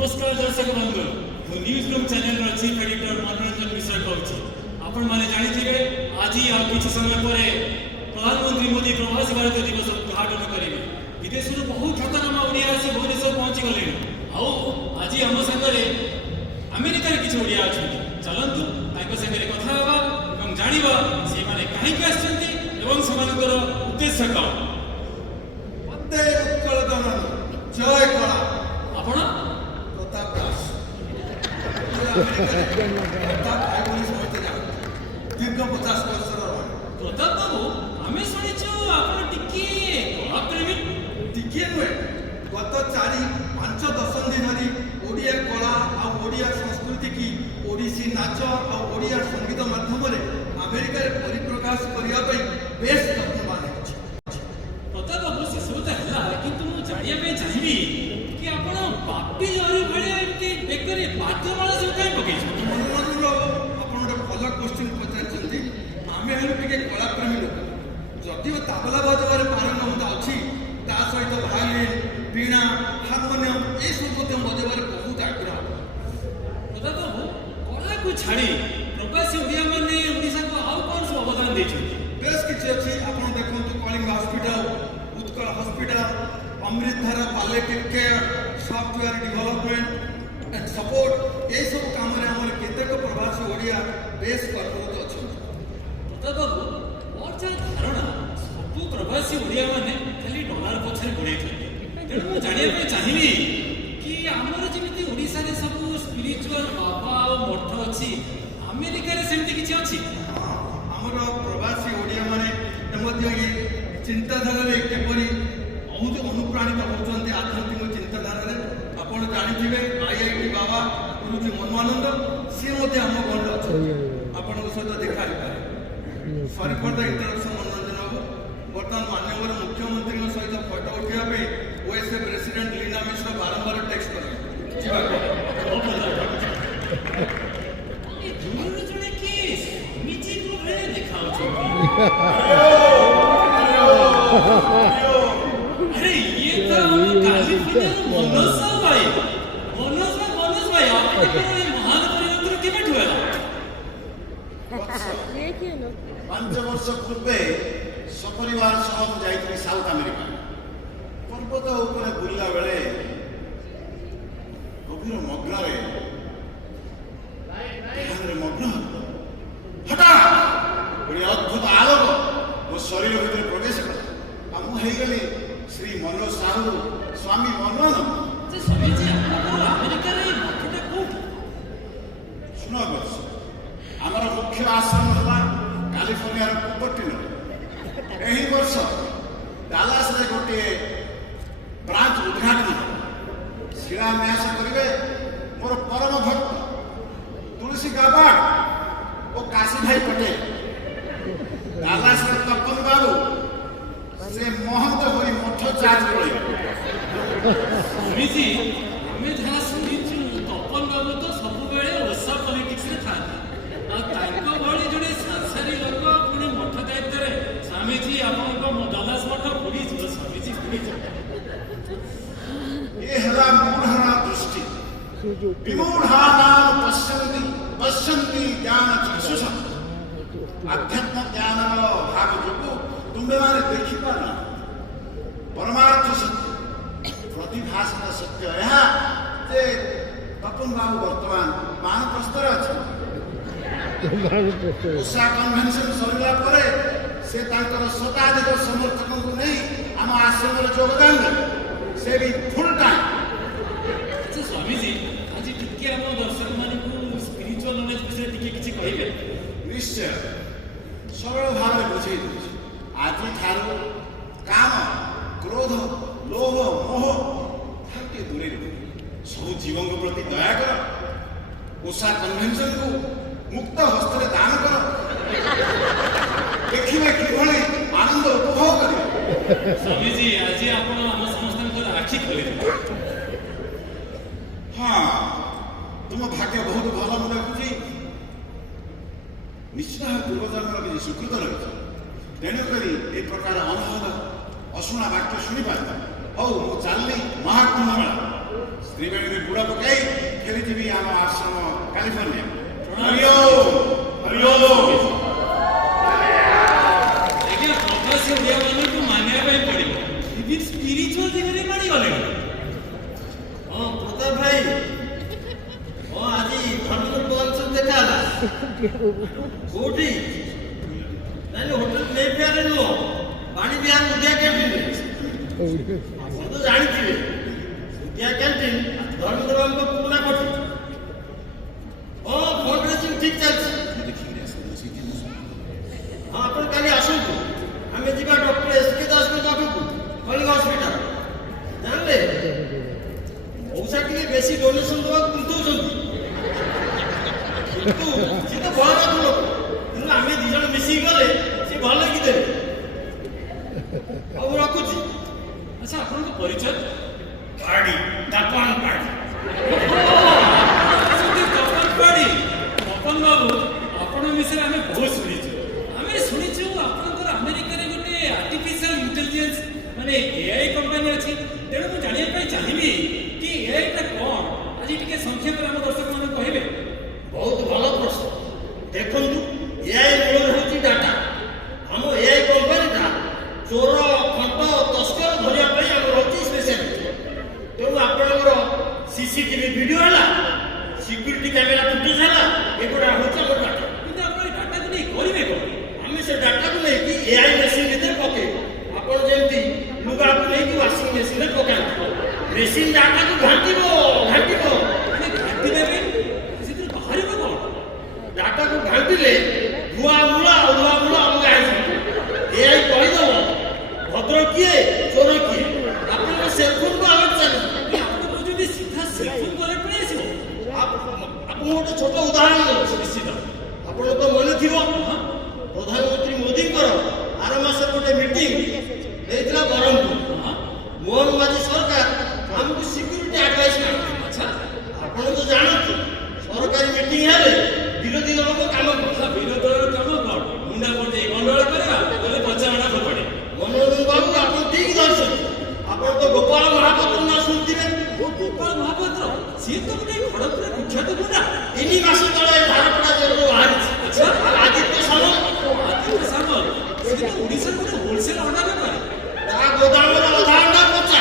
नमस्कार दर्शक बंधु news room channel chief editor मनोरंजन विषय कहूँ आपण मैंने जानी आज आ किसी समय पर प्रधानमंत्री मोदी प्रवासी भारत दिवस उद्घाटन करेंगे विदेश बहुत ख्यातनामा ओडिया आसी भुवनेश्वर पहुंची गले आज आम सागर अमेरिकार किसी ओडिया अच्छा चलतु सागर कथा और जाना से कहीं आसर उद्देश्य कौन जय कला आपण प्रताप दास दीर्घ 50 वर्ष प्रताप बाबू आम शुणीचु आपप्रेमी टिके नुहे गत 4-5 दशंधि धरी ओडिया कला आ ओडिया संस्कृति की ओडिसी नाच आ ओडिया संगीत माध्यम अमेरिका परिप्रकाश करने बेस यत्नवान है। प्रताप बाबू से सब तो है कि जाना चाहिए कि आप बापी जहरी भाई बेकर बाद्यमाला सब कहीं पकई मनोरंजन आप भल क्वेश्चन पचार आम हेलु टे कलाप्रेमी लोक जदिव तबला बजावर पारंगमता अच्छी सहित भायोलिन वीणा हारमोनियम ये सब बजावर बहुत आग्रह। प्रताप बाबू कला को छाड़ी प्रवासी ओडिया मैंने ओडिशा को आउ कौन सब अवदान देते बेस किसी अच्छी आप देखो Kalinga hospital Utkal hospital Amritdhara palliative care software development and support ये सब काम केतेक प्रवासी ओडिया बेस कर्मरत अच्छा। प्रताप बाबू और जहाँ धारणा सब प्रवासी ओडिया मैंने खाली डॉलर पछरे गोड़े तेणु जाना चाहिए कि आमर जमी ओडिशा रे सब स्पिरिचुअल बाबा और मठ अच्छी अमेरिका रे सेमती किछि अछि आमर प्रवासी ओडिया माने ये चिंताधारा केपरी बहुत अनुप्राणित होती आध्यात्मिक चिंताधारा आपड़ जानी IIT बाबा गुरुजी मनमानंद सी आम गंड अच्छा आपण सहित देखा सॉरी फॉर द इंट्रोडक्शन मनोरंजन बाबू बर्तमान माननीय मुख्यमंत्री सहित फोटो उठाई ओएसए प्रेसिडेंट लीना मिश्र बारंबार टेक्स्ट अरे ये तो कैलिफोर्निया मनोज भाई मनोज भाई आपने महान परिवर्तन के बैठे हुआ 5 वर्ष पूर्वे सपरिवार सह जाइए साउथ अमेरिका पर्वत उपरे बुलला बेले गभीर मग्न मग्न हठात गोटे अद्भुत आलोक मो शरीर भितर प्रवेश कला मुझे श्री मनोज साहू स्वामी मनोहन स्वामी जी अमेरिका रे मठटा कोठी सुनो बस आमर मुख्य आश्रम है कैलिफोर्निया कुपर्टिनो एही वर्ष डालास रे गोटे ब्रांच उद्घाटन शिलान्यास करेंगे मोर परम भक्त तुलसी गाबाड़ और काशी भाई पटेल डालास रे तपन बाबू से महंत होई मठ चार्ज पड़े स्वामी जी हमें जहाँ सुनिचु तपन बाबू तो सब बेले ओसा पॉलिटिक्स रे थाती आ ताइको भली जने संसारी लोक पुणी मठ दायित्व रे स्वामी जी आपनको डालास मठ पुरी जो स्वामी जी पुरी जो ये हला मूढ़ा दृष्टि विमूढ़ानां पश्यन्ति ज्ञान चक्षुषा अध्यात्म ज्ञान भाग जो तुम्हें माने देखी पार परमार्थ सत्य प्रतिभाषण सत्य यहाँ जे तपन बाबू वर्तमान महाप्रस्तर अच्छा उषा कन्वेंशन सरला परे से तांकर शताधिक समर्थक को नहीं आम आश्रम योगदान से भी फुल टाइम। स्वामी जी आज टिके आम दर्शक मान स्पिरिचुअल नॉलेज विषय टिके किछि कहिबे निश्चय सरल भाव बुझे आज ठारू काम क्रोध लोभ मोह थाके दूरे सब जीवन प्रति दया कर उषा कन्वेंशन को मुक्त हस्ते दान कर देखिए किभली आनंद उपभोग कर। स्वामी जी आज आपण हम समस्त आखि खोले हाँ तुम भाग्य बहुत भल मुझे देखुची निश्चित पूर्वजन्म किसी सुकृत रही तेणुकरी ए प्रकार अनुभव अशुणा वाक्य शुणी पार हौ मु चलनी महाकुंभ मेला ତ୍ରିବେଣୀରେ ବୁଡ଼ ପକାଇ ଫେରିଯିବି ଆମ ଆଶ୍ରମ କାଲିଫର୍ଣ୍ଣିଆ। ଆଜ୍ଞା ପ୍ରବାସୀ ଓଡ଼ିଆ ମାନଙ୍କୁ ମାନିବା ପାଇଁ ପଡ଼ିବ। ଇଭିନ୍ ସ୍ପିରିଚୁଆଲ ଦିଗରେ ମାନିଗଲେ। ହଁ ପ୍ରତାପ ଭାଇ, ହଁ ଆଜି ଧର୍ମେନ୍ଦ୍ର ପ୍ରଧାନ ସହ ଦେଖା ହେଲା। କୋଉଠି? ନାଇଁ ହୋଟେଲ ନେଇଫେୟାରରେ ନୁହଁ, ପାଣି ବିହାର ଉଦ୍ୟା କ୍ୟାଣ୍ଟିନରେ। ଆପଣ ତ ଜାଣିଥିବେ ଉଦ୍ୟା କ୍ୟାଣ୍ଟିନ ଧର୍ମେନ୍ଦ୍ର ବାବୁଙ୍କ ପୁରୁଣା କୋଠି। ହଁ ଫଣ୍ଡ ରେଜିଂ ଠିକ ଚାଲିଛି। ହଁ ଆପଣ କାଲି ଆସନ୍ତୁ, ଆମେ ଯିବା ଡକ୍ଟର ଏସ୍.କେ. ଦାସଙ୍କ ପାଖକୁ, କଳିଙ୍ଗ ହସ୍ପିଟାଲ। ଜାଣିଲେ ମଉସା ଟିକେ ବେଶୀ ଡୋନେସନ ଦେବାକୁ କୁନ୍ଥଉଛନ୍ତି, କିନ୍ତୁ ସେ ତ ବଡ଼ ରଥ ଲୋକ, କିନ୍ତୁ ଆମେ ଦି ଜଣ ମିଶିକି ଗଲେ ସେ ଭଲ କି ଦେବେ। ହଉ ମୁଁ ରଖୁଛି। ଆଚ୍ଛା ଆପଣଙ୍କ ପରିଚୟ? ପାଡ଼ି ତାପଣ ପାଡ଼ି। ତପନ ବାବୁ, ଆପଣଙ୍କ ବିଷୟରେ ଆମେ ବହୁତ ଶୁଣିଛୁ। ଆମେ ଶୁଣିଛୁ ଆପଣଙ୍କର ଆମେରିକାରେ ଗୋଟେ ଆର୍ଟିଫିସିଆଲ ଇଣ୍ଟେଲିଜେନ୍ସ ମାନେ ଏଆଇ କମ୍ପାନୀ ଅଛି। ତେଣୁ ମୁଁ ଜାଣିବା ପାଇଁ ଚାହିଁବି କି ଏଆଇଟା କ'ଣ? ଆଜି ଟିକେ ସଂକ୍ଷେପରେ ଆମ ଦର୍ଶକମାନଙ୍କୁ କହିବେ। ବହୁତ ଭଲ ପ୍ରଶ୍ନ। ଦେଖନ୍ତୁ, ଏଆଇ ମୂଳ ହେଉଛି ଡାଟା। ଆମ ଏଆଇ କମ୍ପାନୀଟା ଚୋର, ଖଣ୍ଟ, ତସ୍କର ଧରିବା ପାଇଁ ଆମର ହେଉଛି ସ୍ପେଶାଲିଟି। ତେଣୁ ଆପଣଙ୍କର ସିସିଟିଭି ଭିଡ଼ିଓ ହେଲା, ସିକ୍ୟୁରିଟି କ୍ୟାମେରା ଫୁଟେଜ ହେଲା, ଏଗୁଡ଼ା ହେଉଛି ଆମର ଡାଟା। କିନ୍ତୁ ଆପଣ ଏ ଡାଟାକୁ ନେଇ କରିବେ କ'ଣ? ଆମେ ସେ ଡାଟାକୁ ନେଇକି ଏଆଇ ମେସିନ୍ ଭିତରେ ପକେଇବୁ। ଆପଣ ଯେମିତି ଲୁଗାକୁ ନେଇକି ୱାସିଂ ମେସିନରେ ପକାନ୍ତି, ମେସିନ୍ ଡାଟାକୁ ଘାଣ୍ଟିବ। ମାନେ ଘାଣ୍ଟି ଦେବେ, ସେଥିରୁ ବାହାରିବ କ'ଣ? ଡାଟାକୁ ଘାଣ୍ଟିଲେ ଧୂଆ ମୂଳ ଅଲଗା ହେଇଯିବ। ଏଆଇ କହିଦେବ ଭଦ୍ର କିଏ, ଚୋର କିଏ। ଆପଣଙ୍କ ସେଲଫୋନକୁ ଆଲର୍ଟ ଚାଲିବ। ଆପଣ କହୁଛନ୍ତି ସିଧା ସେଲଫୋନ କଲେକ୍ଟ ପାଇଁ ଆସିବ? ଆପଣଙ୍କୁ ଗୋଟେ ଛୋଟ ଉଦାହରଣ ଦେଉଛି। ନିଶ୍ଚିତ। ଆପଣ ତ ମନେ ଥିବ, ପ୍ରଧାନମନ୍ତ୍ରୀ ମୋଦିଙ୍କର ଆର ମାସରେ ଗୋଟେ ମିଟିଂ ହେଇଥିଲା ବ୍ରହ୍ମପୁର। ମୋହନ ମାଝୀ ସରକାର ଆମକୁ ସିକ୍ୟୁରିଟି ଆଡଭାଇସ୍ କରିଥିଲେ। ଆଚ୍ଛା, ଆପଣ ତ ଜାଣନ୍ତି ସରକାରୀ ମିଟିଂ ହେଲେ ବିରୋଧୀ ଦଳଙ୍କ କାମ କଣ? ବିରୋଧୀ ଦଳର କାମ କ'ଣ? ମୁଣ୍ଡା ପଟେଇ ଗଣ୍ଡଗୋଳ କରିବା, ନହେଲେ ପଚାରଣା ଫୋପାଡେ। ମନୋରଞ୍ଜନ ବାବୁ, ଆପଣ ଠିକ ଧରିଛନ୍ତି। ଆପଣ ତ ଗୋପାଳ ମହାପାତ୍ର ନାଁ ଶୁଣିଥିବେ। ଗୋପାଳ ମହାପାତ୍ର, ସିଏ ତ ଗୋଟେ ଖଡ଼ଗପୁର କୁଖ୍ୟାତ ଗୁଣ୍ଡା। 3 ମାସ ତଳେ ଧାରପଡ଼ା ଜେଲରୁ ବାହାରିଛି। ଆଚ୍ଛା, ଆଦିତ୍ୟ ସାମଲ, ଆଦିତ୍ୟ ସାମଲ, ସିଏ ତ ଓଡ଼ିଶାର ଗୋଟେ ହୋଲସେଲ ଅଣ୍ଡା ବେପାରୀ। ତା ଗୋଦାମର ଅଧା ଅଣ୍ଡା ପଚା।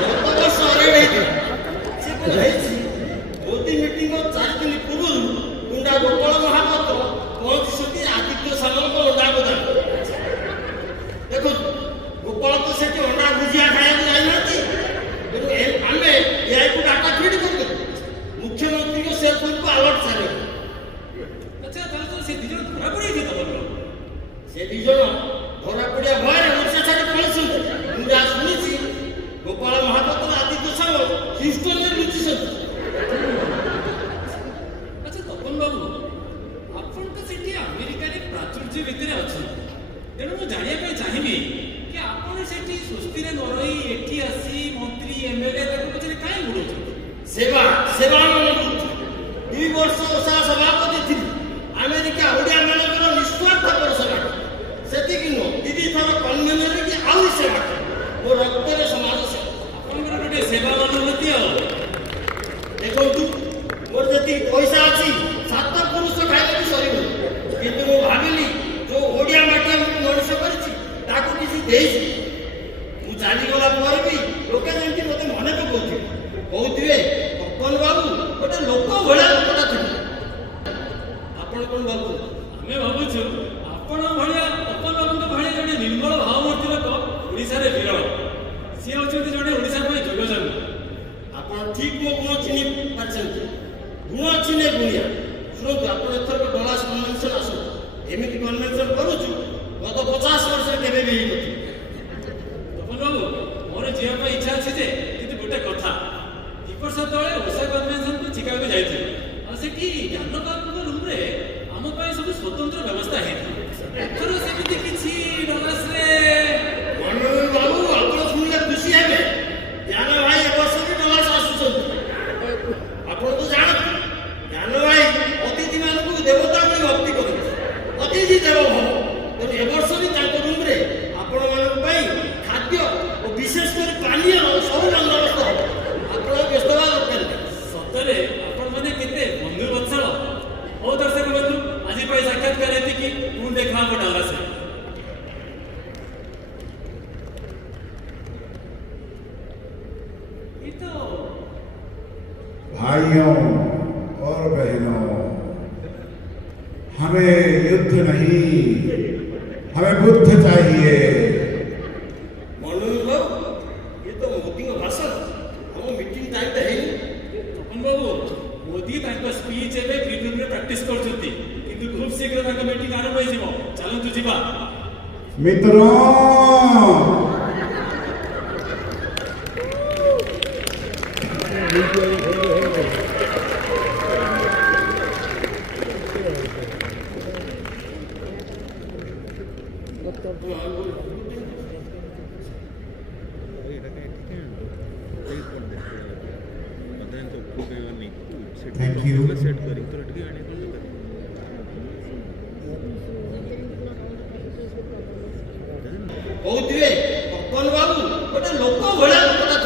ଗତ ବର୍ଷ ରେଡ୍ ହେଇଥିଲା। ସେ କ'ଣ ହେଇଛି, ମୋଦି ମିଟିଂର 4 ଦିନ ପୂର୍ବରୁ ଗୁଣ୍ଡା ଗୋପାଳ ମହାପାତ୍ର ପହଞ୍ଚିଛନ୍ତି ଆଦିତ୍ୟ ସାମଲଙ୍କ ଅଣ୍ଡା ଗୋଦାମ। ଦେଖନ୍ତୁ, ଗୋପାଳ ତ ସେଠି ଅଣ୍ଡା ଭୁଜିଆ ଖାଇବାକୁ ଯାଇନାହାନ୍ତି। ତେଣୁ ଆମେ ଏଆଇକୁ ଡାଟା ଫିଡ୍ କରିଦେବୁ। ମୁଖ୍ୟମନ୍ତ୍ରୀଙ୍କ ସେଲଫୋନକୁ ଆଲର୍ଟ ଚାଲିବ। ଆଚ୍ଛା, ତାହେଲେ ତ ସେ ଦି ଜଣ ଧରା ପଡ଼ିଯାଇଥିବେ ତମର। ସେ 2 ଜଣ ଧରା ପଡ଼ିଆ ଭୟରେ ଓଡ଼ିଶା ଛାଡ଼ି ପଳେଇଛନ୍ତି। ମୁଁ ଯାହା ଶୁଣିଛି, ଗୋପାଳ ମହାପାତ୍ର, ଆଦିତ୍ୟ ସାମଲ ହ୍ୟୁଷ୍ଟନରେ ଲୁଚିଛନ୍ତି। ଆଚ୍ଛା ତପନ ବାବୁ, ଆପଣ ତ ସେଠି ଆମେରିକାରେ ପ୍ରାଚୁର୍ଯ୍ୟ ଭିତରେ ଅଛନ୍ତି। ତେଣୁ ମୁଁ ଜାଣିବା ପାଇଁ ଚାହିଁବି କି ଆପଣ ସେଠି ସୁସ୍ଥିରେ ନ ରହି ଏଠି ଆସି ମନ୍ତ୍ରୀ, ଏମଏଲଏ ତାଙ୍କ ପଛରେ କାହିଁ ବୁଡ଼ଉଛନ୍ତି? ସେବା ମନୋବୃତ୍ତି। 2 ବର୍ଷ ଓଷା ସଭାପତି ଥିଲି। ଆମେରିକା ଓଡ଼ିଆମାନଙ୍କର ନିଃସ୍ୱାର୍ଥପର ସେବା କରେ। ସେତିକି ନୁହଁ, 2 ଥର କନ୍ଭେନରରେ କି ଆହୁରି ସେବା କରେ। ମୋ ରକ୍ତରେ ସମାଜ ସେବା। ଆପଣଙ୍କର ଗୋଟେ ସେବା ମନୋବୃତ୍ତି ଆଉ। ଦେଖନ୍ତୁ, ମୋର ଯେତିକି ପଇସା ଅଛି 7 ପୁରୁଷ ଖାଇବାକୁ ସରିବନି। କିନ୍ତୁ ମୁଁ ଭାବିଲି ଯୋଉ ଓଡ଼ିଆ ମାଟି ଆମକୁ ମଣିଷ କରିଛି ତାକୁ କିଛି ଦେଇଛି। ମୁଁ ଚାଲିଗଲା ପରେ ବି ଲୋକେ ଯେମିତି ମୋତେ ମନେ ପକାଉଥିବେ, କହୁଥିବେ ତପନ ବାବୁ ଗୋଟେ ଲୋକ ଭଳିଆ ଲୋକଟା ଥିଲେ। ଆପଣ କ'ଣ ଭାବୁଛନ୍ତି? ଆମେ ଭାବୁଛୁ ଆପଣ ଭଳିଆ, ତପନ ବାବୁଙ୍କ ଭଳିଆ ଜଣେ ନିର୍ମଳ ଭାବମୂର୍ତ୍ତି ଲୋକ ଓଡ଼ିଶାରେ ବିରଳ। ସିଏ ହେଉଛନ୍ତି ଜଣେ ଓଡ଼ିଶା ପାଇଁ ଯୋଗଜନ। ଆପଣ ଠିକ୍ ମୋ ଗୁଣ ଚିହ୍ନି ପାରିଛନ୍ତି। ଗୁଣ ଚିହ୍ନେ ଗୁଣିଆ। ଶୁଣନ୍ତୁ, ଆପଣ ଏଥରକ ଡଲାସ କନଭେନସନ୍ ଆସନ୍ତୁ। ଏମିତି କନଭେନସନ୍ କରୁଛୁ ଗତ 50 ବର୍ଷରେ କେବେ ବି ହେଇନଥିଲା। ତପନ ବାବୁ, ମୋର ଯିବା ପାଇଁ ଇଚ୍ଛା ଅଛି ଯେ, କିନ୍ତୁ ଗୋଟେ କଥା, 2 ବର୍ଷ ତଳେ ଓଷା କନଭେନସନକୁ ଚିକାଗୋ ଯାଇଥିଲି। ଆଉ ସେଠି ଜ୍ଞାନକାନ୍ତଙ୍କ ରୁମ୍ରେ ଆମ ପାଇଁ ସବୁ ସ୍ୱତନ୍ତ୍ର ବ୍ୟବସ୍ଥା ହେଇଥିଲା। ଏଥର ସେମିତି କିଛି ଡଲାସରେ ମନୋରଞ୍ଜନ ବାବୁ, ଆପଣ ଶୁଣିଲେ ଖୁସି ହେବେ। ଜ୍ଞାନ ଭାଇ ଏ ବର୍ଷ ବି ଡଲାସ ଆସୁଛନ୍ତି। ଆପଣ ତ ଜାଣନ୍ତି, ଜ୍ଞାନ ଭାଇ ଅତିଥିମାନଙ୍କୁ ଦେବତା ବୋଲି ଭକ୍ତି କରନ୍ତି। ଅତିଥି ଦେବ ଭବ। ତେଣୁ ଏ ବର୍ଷ ବି ତାଙ୍କ ରୁମ୍ରେ ଆପଣମାନଙ୍କ ପାଇଁ ଖାଦ୍ୟ ଓ ବିଶେଷ କରି ପାନୀୟ ସବୁ ବନ୍ଦୋବସ୍ତ ହେବ। ଆପଣ ବ୍ୟସ୍ତ ହେବା ଦରକାର ନାହିଁ। ये तो भाइयों और बहनों, हमें युद्ध नहीं, हमें बुद्ध चाहिए। मनोज बाबू ये तो मोदी का भाषण हम मीटिंग टाइम पे है तपन बाबू मोदी स्पीच एवं ग्रीन रूम प्रैक्टिस करछंती किंतु खूब शीघ्र मीटिंग आरंभ हो जिवो चलंतु जीवा मित्रों, थैंक यू। କହୁଥିବେ ପପନ ବାବୁ ଗୋଟେ ଲୋକ ଭଳିଆ ଲୋକଟା